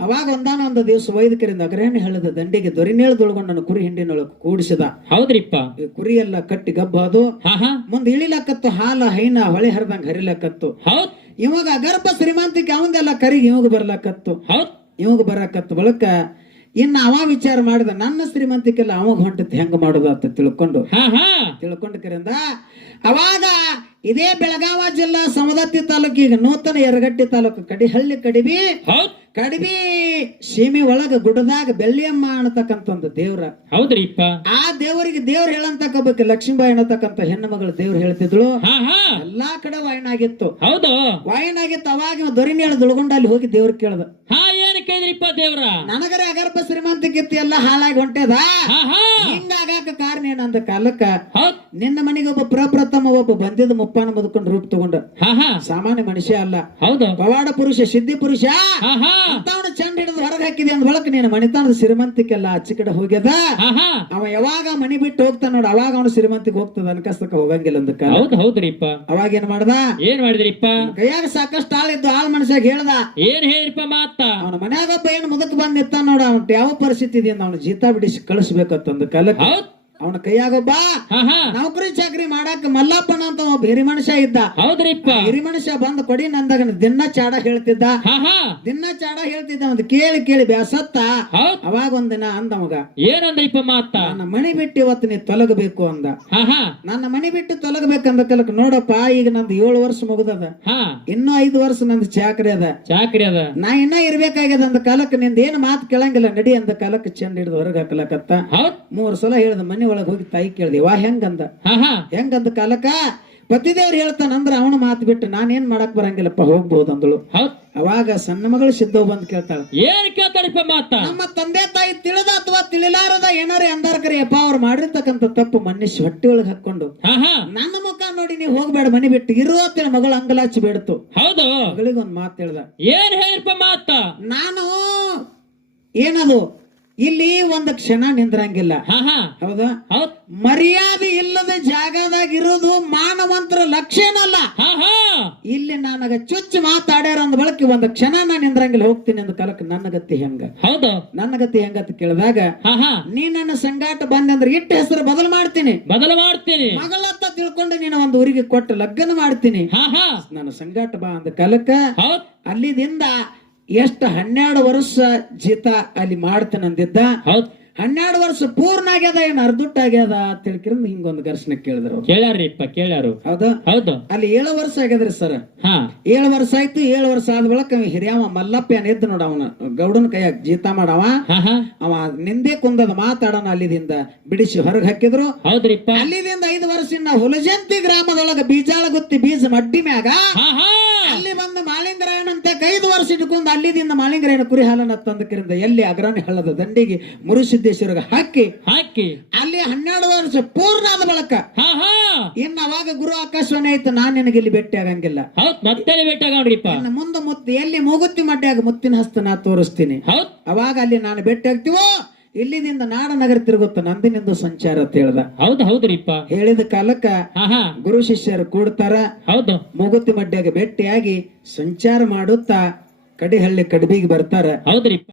ಅವಾಗ ಒಂದಾನೊಂದು ದಿವಸ ವೈದ್ಯಕರಿಂದ ಅಗ್ರಹಣಿ ಹಳ್ಳದ ದಂಡಿಗೆ ದೊರಿನೇಳದೊಳಗೊಂಡು ನನ್ನ ಕುರಿ ಹಿಂಡಿನೊಳಗೆ ಕೂಡಿಸಿದ. ಹೌದ್ರಿಪ್ಪ. ಕುರಿ ಎಲ್ಲ ಕಟ್ಟಿ ಗಬ್ಬ ಅದು ಮುಂದೆ ಇಳಿಲಕತ್ತು, ಹಾಲ ಹೈನ ಹೊಳೆ ಹರಿದಂಗ ಹರಿಲಕತ್ತು. ಇವಾಗ ಗರ್ಭ ಶ್ರೀಮಂತಿಕೆ ಅವಂದೆಲ್ಲ ಕರಿಗೆ ಇವಾಗ ಬರ್ಲಕತ್ತು. ಇವಾಗ ಬರಕತ್ತು ಬಳಕ ಇನ್ನು ಅವ ವಿಚಾರ ಮಾಡಿದ ನನ್ನ ಶ್ರೀಮಂತಿಕೆಲ್ಲ ಅವಾಗ ಹೊಂಟತ್ ಹೆಂಗ ಮಾಡುದು ಅಂತ ತಿಳ್ಕೊಂಡು ಕರಿಂದ ಅವಾಗ ಇದೇ ಬೆಳಗಾವ ಜಿಲ್ಲಾ ಸವದತ್ತಿ ತಾಲೂಕು ಈಗ ನೂತನ ಯರಗಟ್ಟಿ ತಾಲೂಕು ಕಡಿಹಳ್ಳಿ ಕಡಿಬಿ ಸೀಮೆ ಒಳಗ ಗುಡ್ಡದಾಗ ಬೆಳ್ಳಿಯಮ್ಮ ಅನ್ನತಕ್ಕಂತ ಒಂದು ದೇವ್ರ. ಹೌದ್ರಿಪ್ಪ. ಆ ದೇವರಿಗೆ ದೇವ್ರ ಹೇಳಂತಕ್ಕ ಲಕ್ಷ್ಮೀಬಾಯಿ ಅನ್ನತಕ್ಕಂತ ಹೆಣ್ಣು ಮಗಳು ದೇವ್ರು ಹೇಳ್ತಿದ್ಳು. ಎಲ್ಲಾ ಕಡೆ ವಾಯನಾಗಿತ್ತು. ಹೌದು. ವಾಯನಾಗಿತ್ತು. ಅವಾಗ ದೊರಿನೇಳದೊಳಗೊಂಡ ಅಲ್ಲಿ ಹೋಗಿ ದೇವ್ರ ಕೇಳ್ದ. ಏನ್ ಕೇಳಿದ್ರಿಪ್ಪ ದೇವ್ರ? ನನಗರ ಅಗರ್ಭ ಶ್ರೀಮಂತಿಕಿತ್ತು ಎಲ್ಲ ಹಾಳಾಗಿ ಹೊಂಟದ, ಹಿಂಗಾಗಾಕ ಕಾರಣ ಏನಂದ ಕಾಲಕ್ಕ ನಿನ್ನ ಮನೆಗೆ ಒಬ್ಬ ಪ್ರಪ್ರಥಮ ಒಬ್ಬ ಬಂದಿದ್ದ ಮುಪ್ಪಾನ ಮುದ್ಕೊಂಡು ರೂಪ ತಗೊಂಡ. ಸಾಮಾನ್ಯ ಮನುಷ್ಯ ಅಲ್ಲ. ಹೌದು. ಪವಾಡ ಪುರುಷ, ಸಿದ್ಧಿ ಪುರುಷ. ಅಂತವನು ಚಂಡ ಹಿಡಿದು ಹೊರಗೆ ಹಾಕಿದೆ ಅಂದ ಬಳಕ ನೀನು ಮಣಿತಾನದ ಶ್ರೀಮಂತಿಕೆಲ್ಲ ಆಚೆ ಕಡೆ ಹೋಗ್ಯದ. ಅವ ಯಾವಾಗ ಮನಿ ಬಿಟ್ಟು ಹೋಗ್ತಾನ ನೋಡ ಅವಾಗ ಅವನು ಶ್ರೀಮಂತಿಗೆ ಹೋಗ್ತದ, ಅನ್ಕಸ್ತಕ ಹೋಗಂಗಿಲ್ಲ ಅಂದ ಕಾಲ. ಹೌದ್ರಿಪ್ಪ. ಅವಾಗ ಏನ್ ಮಾಡ್ದ? ಏನ್ ಮಾಡಿದ್ರಿಪ್ಪ? ಕೈಯಾಗ ಸಾಕಷ್ಟು ಆಳಿದ್ದು ಆಳ್ ಮನುಷ್ಯಾಗ ಹೇಳ್ದ. ಏನ್ ಹೇಳಿರಿಪ್ಪ ಮಾತ? ಅವನ ಮನ್ಯಾಗ ಒಬ್ಬ ಏನು ಮುದಕ್ ಬಂದ್ ನಿಂತ ನೋಡ, ಅವ್ನ ಯಾವ ಪರಿಸ್ಥಿತಿ ಇದೆ ಅವನು ಜೀತ ಬಿಡಿಸಿ ಕಳಿಸ್ಬೇಕಂತಂದ ಕಾಲಕ್ಕೆ ಅವನ ಕೈಯಾಗೊಬ್ಬ ಹಾ ಹಾ ನೌಕರಿ ಚಾಕರಿ ಮಾಡಾಕ ಮಲ್ಲಪ್ಪನ ಅಂತ ಒಬ್ಬ ಹಿರಿ ಮನುಷ್ಯ ಇದ್ದ. ಹೌದ್ರಿಪ್ಪ ಹಿರಿ ಮನುಷ್ಯ ಬಂದ್ ಕೊಡಿ ನಂದಾಗ ದಿನ ಚಾಡ ಹೇಳ್ತಿದ್ದ. ಹಾ ಹಾ ದಿನ ಚಾಡ ಹೇಳ್ತಿದ್ದ. ಒಂದ್ ಕೇಳಿ ಕೇಳಿ ಬ್ಯಾಸತ್ತ. ಹೌದ್ ಅವಾಗ ಒಂದಿನ ಅಂದಮಗ, ಏನಂದ್ರಿಪ್ಪ ಮಾತ ನನ್ನ ಮನಿ ಬಿಟ್ಟು ಇವತ್ತು ನೀ ತೊಲಗಬೇಕು ಅಂದ. ಹಾ ಹಾ ನನ್ನ ಮನಿ ಬಿಟ್ಟು ತೊಲಗಬೇಕಂದ ಕಲಕ್ ನೋಡಪ್ಪ, ಈಗ ನಂದು 7 ವರ್ಷ ಮುಗ್ದದ, ಹಾ ಇನ್ನೂ 5 ವರ್ಷ ನಂದು ಚಾಕರಿ ಅದ, ಚಾಕ್ರಿ ಅದ ನಾ ಇನ್ನ ಇರ್ಬೇಕಾಗ್ಯದ ಅಂದ ಕಾಲಕ್ ನಿಂದ ಏನ್ ಮಾತು ಕೇಳಂಗಿಲ್ಲ, ನಡಿ ಅಂದ ಕಾಲಕ್ ಚಂದ ಹಿಡಿದು ಹೊರಗೆ ಹಾಕಲಕತ್ತ. ಹೌದ್ 3 ಸಲ ಹೇಳ್ದ. ಮನಿ ಒಳಗ್ ಹೋಗಿ ತಾಯಿ ಕೇಳ್ದಿ, ವಾ ಹೆಂಗಂದ. ಹಾ ಹಾ ಹೆಂಗಂದ ಕಾಲಕ್ಕ ಪತಿದೇವ್ರು ಹೇಳ್ತಾನ ಅಂದ್ರ ಅವನು ಮಾತು ಬಿಟ್ಟು ನಾನೇನ್ ಮಾಡಕ್ ಬರಂಗಿಲ್ಲಪ್ಪ, ಹೋಗ್ಬೋದು ಅಂದಳು. ಹೌದ್ ಅವಾಗ ಸಣ್ಣ ಮಗಳು ಸಿದ್ಧವ್ ಬಂದ್ ಕೇಳ್ತಾಳ, ಏನ್ ಕೇಳ್ತಾರಿಪ್ಪ ಮಾತ ನಮ್ಮ ತಂದೆ ತಾಯಿ ತಿಳಿದ ಅಥವಾ ತಿಳಿಲಾರದ ಏನಾರೇ ಅಂದಾರ ಕರಿಯಪ್ಪ, ಅವ್ರು ಮಾಡಿರ್ತಕ್ಕಂಥ ತಪ್ಪು ಮನುಷ್ಯ ಹೊಟ್ಟೆ ಒಳಗ್ ಹಾಕೊಂಡು ಹಾ ಹಾ ನನ್ನ ಮುಖ ನೋಡಿ ನೀವು ಹೋಗ್ಬೇಡ, ಮನಿ ಬಿಟ್ಟು ಇರುವತ್ತಿನ ಮಗಳು ಅಂಗಲಾಚಿ ಬೇಡ್ತು. ಹೌದು ಮಗಳಿಗೊಂದ್ ಮಾತು ಹೇಳ್ದ, ಏನ್ ಹೇಳಿಪ್ಪ ಮಾತ ನಾನು ಏನದು ಇಲ್ಲಿ ಒಂದ್ ಕ್ಷಣ ನಿಂದ್ರಂಗಿಲ್ಲ. ಹಾ ಹಾ ಹೌದಾ? ಹೌದ್ ಮರ್ಯಾದೆ ಇಲ್ಲದ ಜಾಗದಾಗ ಇರೋದು ಮಾನವಂತರ ಲಕ್ಷಣ ಅಲ್ಲ. ಹಾ ಹಾ ಇಲ್ಲಿ ನನಗ ಚುಚ್ಚು ಮಾತಾಡ್ಯಾರ ಅಂದ ಬಳಕೆ ಒಂದ್ ಕ್ಷಣ ನಾನು ನಿಂದ್ರಂಗಿಲ್ಲ, ಹೋಗ್ತೀನಿ ಅಂದ ಕಾಲಕ್ಕೆ ನನ್ನ ಗತಿ ಹೆಂಗ, ಹೌದು ನನ್ನ ಗತಿ ಹೆಂಗತ್ ಕೇಳಿದಾಗ, ಹಾ ಹಾ ನೀ ನನ್ನ ಸಂಗಾಟ ಬಂದಂದ್ರೆ ಇಟ್ಟ ಹೆಸರು ಬದಲು ಮಾಡ್ತೀನಿ, ಬದಲು ಮಾಡ್ತೀನಿ ಮಗಳತ್ತ ತಿಳ್ಕೊಂಡು ನೀನು ಒಂದು ಊರಿಗೆ ಕೊಟ್ಟು ಲಗ್ನ ಮಾಡ್ತೀನಿ, ಹಾ ಹಾ ನನ್ನ ಸಂಗಾಟ ಬಾ ಅಂದ ಕಾಲಕ್ಕ ಹೌದ್ ಅಲ್ಲಿದಿಂದ ಎಷ್ಟು 12 ವರ್ಷ ಜೀತ ಅಲ್ಲಿ ಮಾಡ್ತಾನಂದಿದ್ದ. ಹೌದ್ 12 ವರ್ಷ ಪೂರ್ಣ ಆಗ್ಯದ ಏನ್ ಅರ್ಧುಟ್ಟ ಆಗ್ಯದ ಅಂತ ಹೇಳ್ಕಿರಂದ್ ಹಿಂಗೊಂದು ಘರ್ಷಣೆ ಕೇಳಿದ್ರು ಅವ್ರು. ಕೇಳ್ಯಾರಿಪ್ಪ ಕೇಳ್ಯಾರು ಹೌದಾ? ಹೌದು ಅಲ್ಲಿ 7 ವರ್ಷ ಆಗ್ಯದ್ರಿ ಸರ್. ಹಾ 7 ವರ್ಷ ಆಯ್ತು. 7 ವರ್ಷ ಆದ ಬಳಿಕ ಹಿರಿಯವ ಮಲ್ಲಪ್ಪ ಏನ್ ಇದ್ದ ನೋಡ, ಅವನ ಗೌಡನ ಕೈಯಾಗ ಜೀತ ಮಾಡವ, ಹಾ ಹಾ ಅವ ನಿಂದೆ ಕುಂದದ ಮಾತಾಡೋಣ ಅಲ್ಲಿದಿಂದ ಬಿಡಿಸಿ ಹೊರಗೆ ಹಾಕಿದ್ರು. ಹೌದ್ರಿಪ್ಪ ಅಲ್ಲಿದಿಂದ 5 ವರ್ಷದಿಂದ ಹುಲಜಂತಿ ಗ್ರಾಮದೊಳಗ ಬೀಜಾಳ ಗುತ್ತಿ ಬೀಜ ಮಡ್ಡಿ ಮ್ಯಾಗ ಹಾ ಹಾ ಅಲ್ಲಿ ಬಂದ ಮಾಳಿಂಗರಾಯಣ ಅಂತ 5 ವರ್ಷ ಇಟ್ಕೊಂಡು ಅಲ್ಲಿದಿಂದ ಮಾಳಿಂಗರಾಯಣ ಕುರಿ ಹಾಲನ್ನ ತಂದಕರಿಂದ ಎಲ್ಲಿ ಅಗ್ರಾಣಿ ಹಳ್ಳದ ದಂಡಿಗೆ ಮುರುಸಿದ್ದೇಶ್ವರಗ ಹಾಕಿ ಹಾಕಿ ಅಲ್ಲಿ 12 ವರ್ಷ ಪೂರ್ಣ ಆದ ಬಳಕ ಹಾ ಹಾ ಇನ್ನು ಅವಾಗ ಗುರು ಆಕಾಶವಾಣಿ ಆಯ್ತು, ನಾನ್ ನಿನಗೆ ಇಲ್ಲಿ ಭೇಟಿ ಆಗಂಗಿಲ್ಲ, ಹೌದ್ ಮತ್ತೆ ಭೇಟಿಯಾಗಣ್ರಿಪ್ಪ. ಇನ್ನು ಮುಂದೆ ಮುತ್ತು ಎಲ್ಲಿ ಮೂಗುತ್ತಿ ಮಡ್ಯಾಗ ಮುತ್ತಿನ ಹಸ್ತ ನಾ ತೋರಿಸ್ತೀನಿ, ಹೌದ್ ಅವಾಗ ಅಲ್ಲಿ ನಾನು ಭೇಟಿ ಆಗ್ತೀವೋ, ಇಲ್ಲಿದಿಂದ ನಾಡನಗರ ತಿರುಗುತ್ತ ನಂದಿನಿಂದ ಸಂಚಾರ ಅಂತ ಹೇಳ್ದ. ಹೌದ್ ಹೌದ್ರಿಪ್ಪ. ಹೇಳಿದ ಕಾಲಕ್ಕ ಹಾ ಹಾ ಗುರು ಶಿಷ್ಯರು ಕೂಡ್ತಾರ, ಹೌದು ಮೂಗುತ್ತಿ ಮಡ್ಯಾಗ ಭೇಟಿಯಾಗಿ ಸಂಚಾರ ಮಾಡುತ್ತಾ ಕಡಿಹಳ್ಳಿ ಕಡ್ಬಿಗೆ ಬರ್ತಾರ. ಹೌದ್ರಿಪ್ಪ.